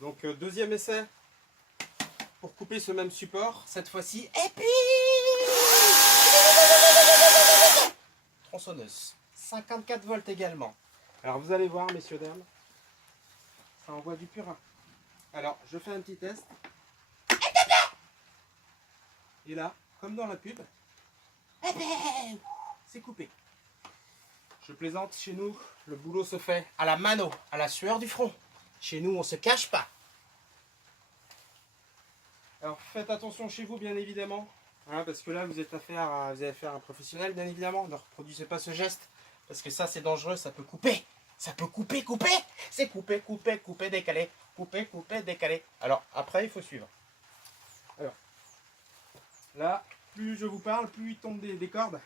Donc deuxième essai pour couper ce même support, cette fois-ci. Et puis tronçonneuse, 54 volts également. Alors vous allez voir, messieurs, dames, ça envoie du purin. Alors je fais un petit test. Et là, comme dans la pub, c'est coupé. Je plaisante, chez nous, le boulot se fait à la mano, à la sueur du front. Chez nous, on ne se cache pas. Alors faites attention chez vous, bien évidemment, hein, parce que là, vous êtes vous avez affaire à un professionnel, bien évidemment. Ne reproduisez pas ce geste, parce que ça, c'est dangereux, ça peut couper. Ça peut couper. C'est couper, décaler. Couper, décaler. Alors, après, il faut suivre. Alors, là, plus je vous parle, plus il tombe des cordes,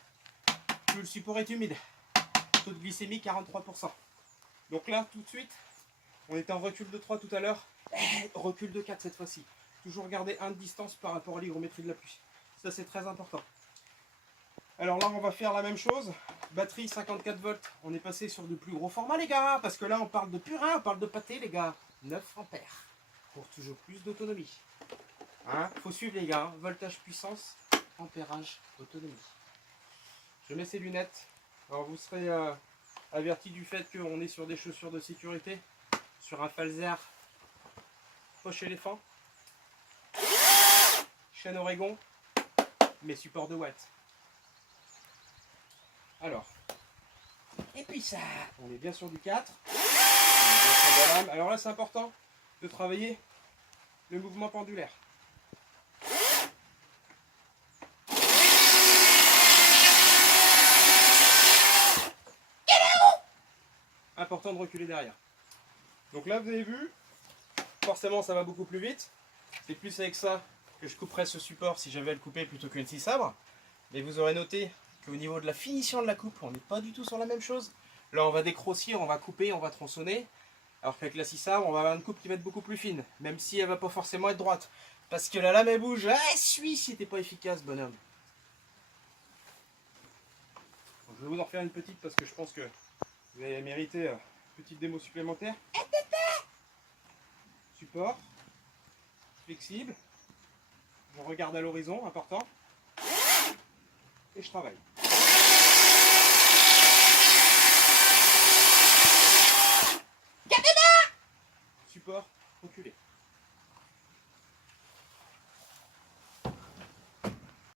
plus le support est humide. Taux de glycémie 43%. Donc là, tout de suite, on était en recul de 3 tout à l'heure, recul de 4 cette fois-ci. Toujours garder 1 de distance par rapport à l'hygrométrie de la pluie. Ça, c'est très important. Alors là, on va faire la même chose. Batterie 54 volts. On est passé sur de plus gros formats, les gars, parce que là, on parle de purin, on parle de pâté, les gars. 9 ampères pour toujours plus d'autonomie. Hein, faut suivre, les gars. Voltage, puissance, ampérage, autonomie. Je mets ces lunettes. Alors vous serez averti du fait qu'on est sur des chaussures de sécurité, sur un falzar poche éléphant, chaîne Oregon, mais support de watts. Alors, et puis ça, on est bien sur du 4. Alors là c'est important de travailler le mouvement pendulaire. Important de reculer derrière. Donc là vous avez vu, forcément ça va beaucoup plus vite. C'est plus avec ça que je couperais ce support si j'avais à le couper plutôt qu'une scie sabre. Mais vous aurez noté qu'au niveau de la finition de la coupe, on n'est pas du tout sur la même chose. Là on va décrossir, on va couper, on va tronçonner. Alors qu'avec la scie sabre, on va avoir une coupe qui va être beaucoup plus fine. Même si elle va pas forcément être droite. Parce que la lame elle bouge. Ah, suis si t'es pas efficace, bonhomme. Donc, je vais vous en faire une petite parce que je pense que vous avez mérité une petite démo supplémentaire. Support, flexible, je regarde à l'horizon, important, et je travaille. Support, reculé.